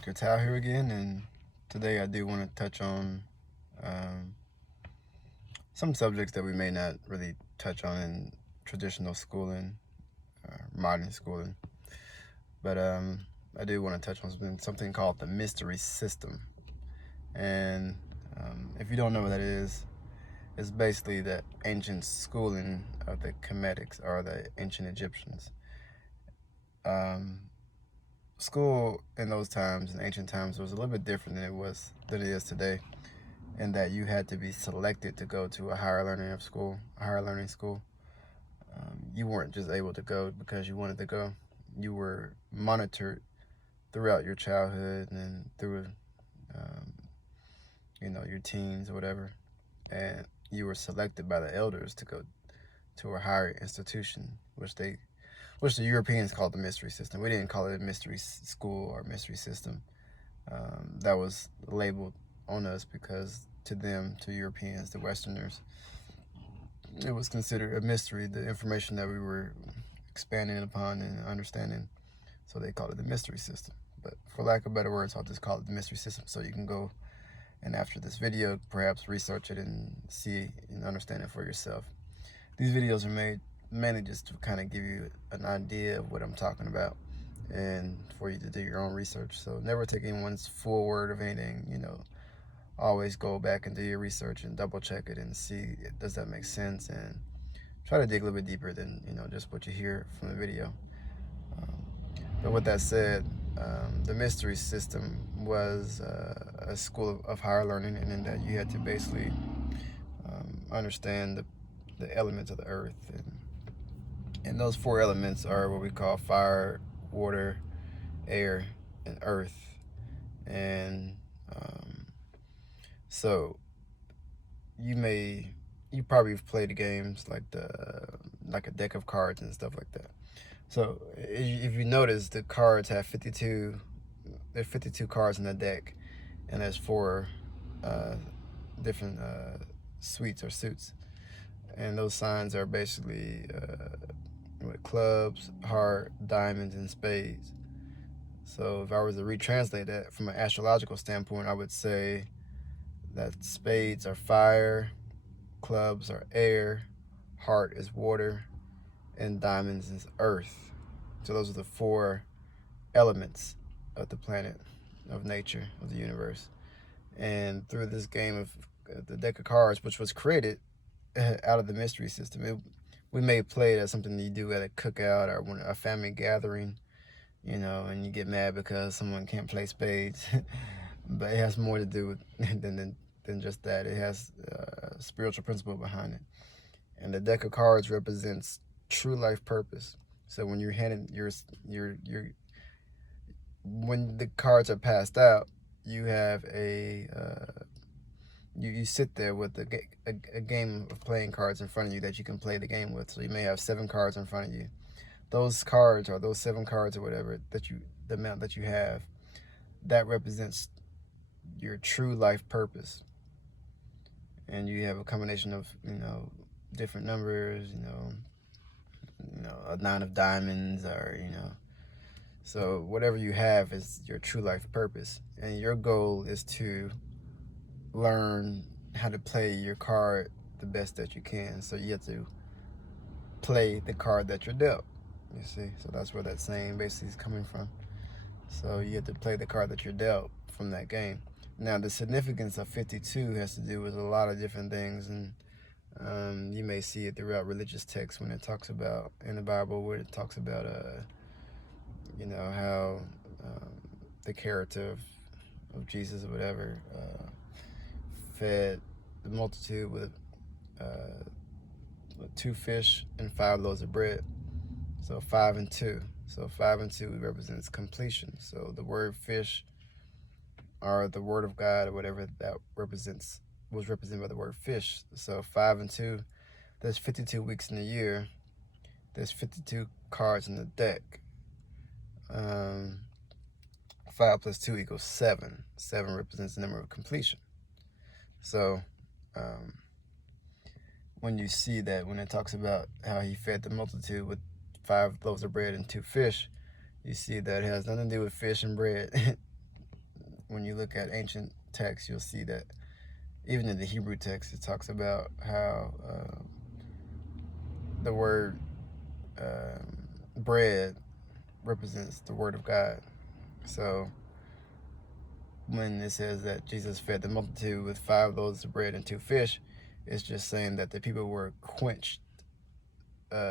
Dr. Tao here again, and today I do want to touch on um, some subjects that we may not really touch on in traditional schooling, modern schooling. But I do want to touch on something called the mystery system. And if you don't know what that is, it's basically the ancient schooling of the Kemetics, or the ancient Egyptians. Um, School in those times, in ancient times, was a little bit different than it is today, in that you had to be selected to go to a higher learning school. You weren't just able to go because you wanted to go. You were monitored throughout your childhood and through, um, your teens or whatever, and you were selected by the elders to go to a higher institution, which the Europeans called the mystery system. We didn't call it a mystery school or mystery system. That was labeled on us because to them, to Europeans, to Westerners, it was considered a mystery, the information that we were expanding upon and understanding. So they called it the mystery system. But for lack of better words, I'll just call it the mystery system, so you can go and after this video, perhaps research it and see and understand it for yourself. These videos are made mainly just to kind of give you an idea of what I'm talking about and for you to do your own research. So never take anyone's full word of anything, always go back and do your research and double check it and see, does that make sense, and try to dig a little bit deeper than just what you hear from the video. But with that said, the mystery system was a school of higher learning, and in that you had to basically understand the elements of the earth, and those four elements are what we call fire, water, air, and earth. And so you probably have played the games like a deck of cards and stuff like that. So if you notice, the cards have 52. There's 52 cards in the deck, and there's four different suites or suits, and those signs are basically with clubs, heart, diamonds, and spades. So if I was to retranslate that from an astrological standpoint, I would say that spades are fire, clubs are air, heart is water, and diamonds is earth. So those are the four elements of the planet, of nature, of the universe. And through this game of the deck of cards, which was created out of the mystery system, we may play it as something you do at a cookout or when a family gathering, and you get mad because someone can't play spades. But it has more to do with than just that. It has a spiritual principle behind it. And the deck of cards represents true life purpose. So when you're handing when the cards are passed out, you have you sit there with a game of playing cards in front of you that you can play the game with. So you may have 7 cards in front of you. Those cards, or those 7 cards or whatever the amount that you have, that represents your true life purpose. And you have a combination of different numbers, a 9 of diamonds, or so whatever you have is your true life purpose, and your goal is to learn how to play your card the best that you can. So you have to play the card that you're dealt, you see. So that's where that saying basically is coming from. So you have to play the card that you're dealt from that game. Now the significance of 52 has to do with a lot of different things, and you may see it throughout religious texts when it talks about, in the Bible, where it talks about how the character of Jesus or whatever fed the multitude with 2 fish and 5 loaves of bread. So 5 and 2. So 5 and 2 represents completion. So the word fish, or the word of God, or whatever that was represented by the word fish. So 5 and 2, there's 52 weeks in the year. There's 52 cards in the deck. 5 plus 2 equals 7. 7 represents the number of completion. So when you see that, when it talks about how he fed the multitude with 5 loaves of bread and 2 fish, you see that it has nothing to do with fish and bread. when you look at ancient texts, you'll see that even in the Hebrew text, it talks about how the word bread represents the word of God. So when it says that Jesus fed the multitude with 5 loaves of bread and 2 fish, it's just saying that the people were quenched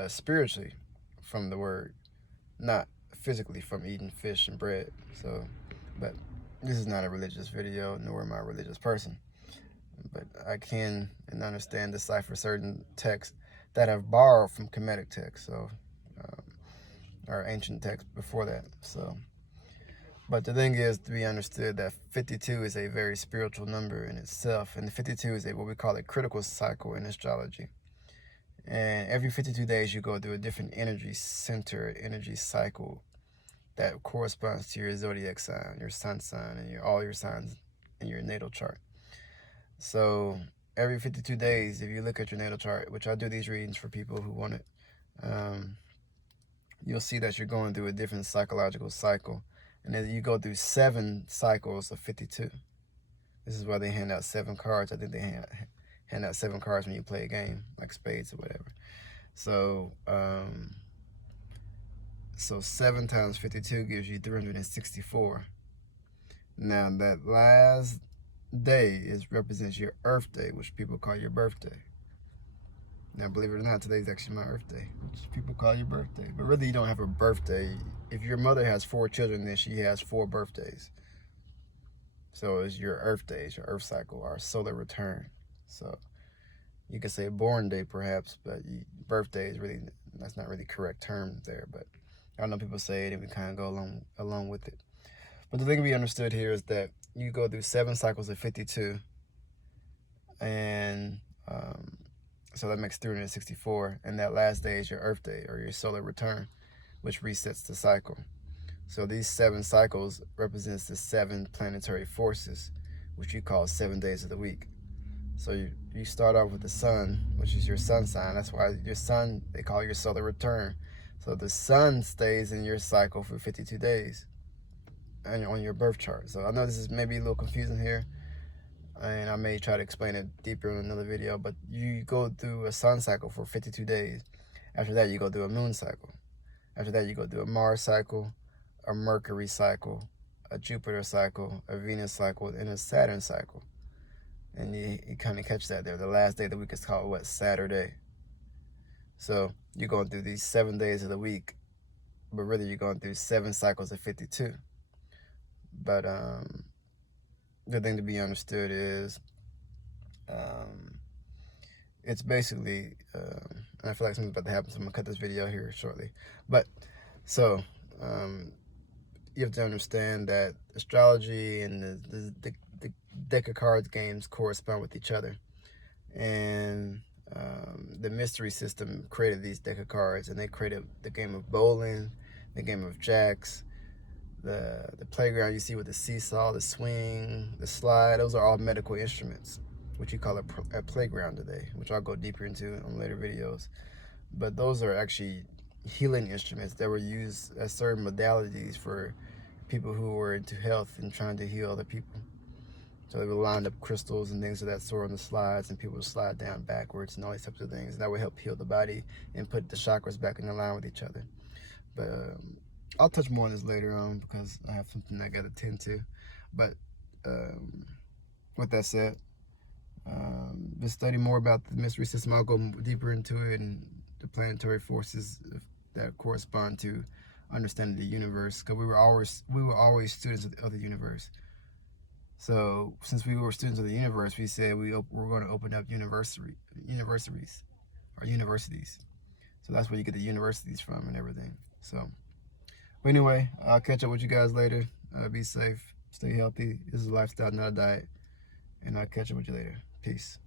spiritually from the word, not physically from eating fish and bread. So, but this is not a religious video, nor am I a religious person. But I can and understand decipher certain texts that have borrowed from Kemetic texts, so or ancient texts before that. So, but the thing is to be understood that 52 is a very spiritual number in itself, and 52 is what we call a critical cycle in astrology. And every 52 days you go through a different energy center, energy cycle that corresponds to your zodiac sign, your sun sign, and all your signs in your natal chart. So every 52 days, if you look at your natal chart, which I do these readings for people who want it, you'll see that you're going through a different psychological cycle. And then you go through 7 cycles of 52. This is why they hand out 7 cards. I think they hand out 7 cards when you play a game, like spades or whatever. So, so 7 times 52 gives you 364. Now that last day represents your Earth Day, which people call your birthday. Now, believe it or not, today's actually my Earth Day, which people call your birthday. But really, you don't have a birthday. If your mother has 4 children, then she has 4 birthdays. So it's your Earth Days, your Earth cycle, our solar return. So you could say born day, perhaps, but birthday is really, that's not really correct term there. But I know people say it, and we kind of go along with it. But the thing to be understood here is that you go through 7 cycles of 52, and so that makes 364, and that last day is your Earth Day, or your solar return, which resets the cycle. So these 7 cycles represents the 7 planetary forces, which you call 7 days of the week. So you start off with the sun, which is your sun sign. That's why your sun, they call your solar return. So the sun stays in your cycle for 52 days and on your birth chart. So I know this is maybe a little confusing here, and I may try to explain it deeper in another video, but you go through a sun cycle for 52 days. After that, you go through a moon cycle. After that, you go through a Mars cycle, a Mercury cycle, a Jupiter cycle, a Venus cycle, and a Saturn cycle. And you kind of catch that there. The last day of the week is called what? Saturday. So you're going through these 7 days of the week, but really you're going through 7 cycles of 52. But the thing to be understood is it's basically, and I feel like something's about to happen, so I'm going to cut this video here shortly. But so you have to understand that astrology and the deck of cards games correspond with each other. And the mystery system created these deck of cards, and they created the game of bowling, the game of jacks, the playground you see with the seesaw, the swing, the slide. Those are all medical instruments, which you call a playground today, which I'll go deeper into on later videos. But those are actually healing instruments that were used as certain modalities for people who were into health and trying to heal other people. So they would line up crystals and things of that sort on the slides, and people would slide down backwards and all these types of things. And that would help heal the body and put the chakras back in line with each other. But I'll touch more on this later on because I have something I got to tend to. But with that said, just study more about the mystery system. I'll go deeper into it and the planetary forces that correspond to understanding the universe, because we were always students of the universe. So since we were students of the universe, we said we're going to open up universities. So that's where you get the universities from and everything. So, but anyway, I'll catch up with you guys later. Be safe, stay healthy. This is a lifestyle, not a diet. And I'll catch up with you later. Peace.